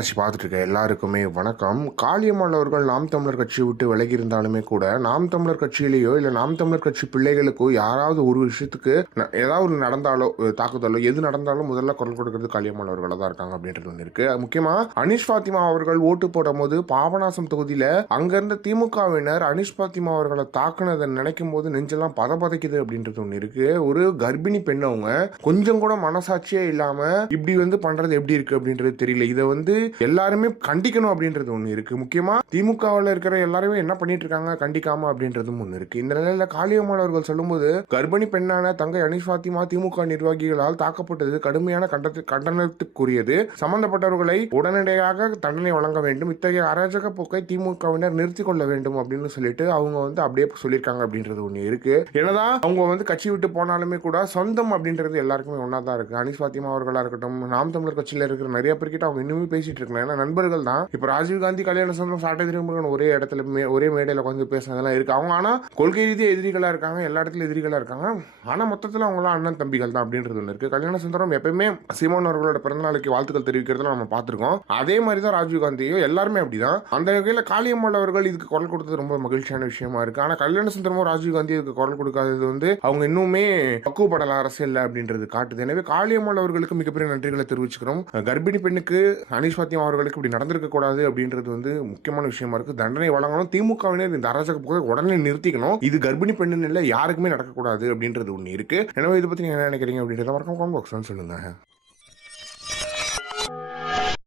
மீனராசி பார்த்துட்டு இருக்க எல்லாருக்குமே வணக்கம். காளியம்மாள் அவர்கள் நாம் தமிழர் கட்சியை விட்டு விலகி இருந்தாலுமே கூட நாம் தமிழர் கட்சியிலேயோ இல்லை நாம் தமிழர் கட்சி பிள்ளைகளுக்கோ யாராவது ஒரு விஷயத்துக்கு ஏதாவது நடந்தாலோ தாக்குதலோ எது நடந்தாலும் முதல்ல குரல் கொடுக்கறது காளியம்மாள் அவர்களாக தான் இருக்காங்க அப்படின்றது ஒன்று இருக்கு. முக்கியமா அனிஷ் பாத்திமா அவர்கள் ஓட்டு போடும் போது பாபநாசம் தொகுதியில அங்கிருந்த திமுகவினர் அனிஷ் பாத்திமா அவர்களை தாக்குனதை நினைக்கும் போது நெஞ்செல்லாம் பதப்பதைக்குது அப்படின்றது ஒன்று இருக்கு. ஒரு கர்ப்பிணி பெண், அவங்க கொஞ்சம் கூட மனசாட்சியே இல்லாம இப்படி பண்றது எப்படி இருக்கு அப்படின்றது தெரியல. இதை எல்லாருமே கண்டிக்கணும் அப்படின்றது ஒண்ணு இருக்கு. முக்கியமா திமுகவில் இருக்கிற எல்லாருமே என்ன பண்ணிட்டு இருக்காங்க கண்டிக்காம அப்படின்றதும் ஒண்ணு இருக்கு. இந்த நிலையில காளியம்மாள் அவர்கள் சொல்லும்போது கர்ப்பிணி பெண்ணான தங்கை அனிஷ் பாத்திமா திமுக நிர்வாகிகளால் தாக்கப்பட்டது கடுமையான கண்டனத்துக்குரியது. சம்பந்தப்பட்டவர்களை உடனடியாக தண்டனை வழங்க வேண்டும். இத்தகைய அராஜக போக்கை திமுகவினர் நிறுத்திக் கொள்ள வேண்டும் அப்படின்னு சொல்லிட்டு அவங்க அப்படியே சொல்லியிருக்காங்க அப்படின்றது ஒண்ணு இருக்கு. என்னதான் அவங்க கட்சி விட்டு போனாலுமே கூட சொந்தம் அப்படின்றது எல்லாருக்குமே ஒன்னா தான் இருக்கு. அனிஷ் பாத்திமா அவர்களா இருக்கட்டும், நாம் தமிழர் கட்சியில இருக்கிற நிறைய பேர்கிட்ட அவங்க இன்னுமே பேசிட்டு இருக்கலாம். ஏன்னா நண்பர்கள் தான். இப்ப ராஜீவ்காந்தி கல்யாண சுந்தரம் சாட்டை திரும்ப ஒரே இடத்துல ஒரே மேடையில உட்காந்து பேசுனதெல்லாம் இருக்கு. அவங்க ஆனா கொள்கை ரீதியா எதிரிகளா இருக்காங்க, எல்லா இடத்துல எதிரிகளா இருக்காங்க. ஆனா மொத்தத்துல அவங்களாம் அண்ணன் தம்பிகள் தான் அப்படின்றது ஒன்று இருக்கு. கல்யாண சுந்தரம் எப்பயுமே சீமான் அவர்களோட பிறந்தநாளுக்கு வாழ்த்துக்கள் தெரிவிக்கிறதுல நம்ம பார்த்திருக்கோம். அதே மாதிரி தான் ராஜீவ்காந்தியும் எல்லாருமே அப்படிதான். அந்த வகையில் காளியம்மாள் அவர்கள் இதுக்கு குரல் கொடுத்தது ரொம்ப மகிழ்ச்சியான விஷயமா இருக்கு. ஆனா கல்யாண சுந்தரமும் ராஜீவ்காந்தி இதுக்கு குரல் கொடுக்காதது அவங்க இன்னுமே பக்குவப்படல அரசியல் அப்படின்றது காட்டுது. எனவே காளியம்மாள் அவர்களுக்கு மிகப்பெரிய நன்றிகளை தெரிவிச்சுக்கிறோம். கர்ப்பிணி பெண்ணுக்கு அனிஷ் பாத்திமா அவர்களுக்கு இப்படி நடந்திருக்க கூடாது அப்படின்றது முக்கியமான விஷயமா இருக்கு. தண்டனை வழங்கணும். திமுகவினர் இந்த அராஜக போக்கை உடனே நிறுத்திக்கணும். இது கர்ப்பிணி பெண்ணு இல்ல, யாருக்குமே நடக்கக்கூடாது அப்படின்றது ஒண்ணு இருக்கு. எனவே இதை பத்தி நீங்க என்ன நினைக்கிறீங்க அப்படின்றத மறக்காம கமெண்ட் பாக்ஸ்ல சொல்லுங்க.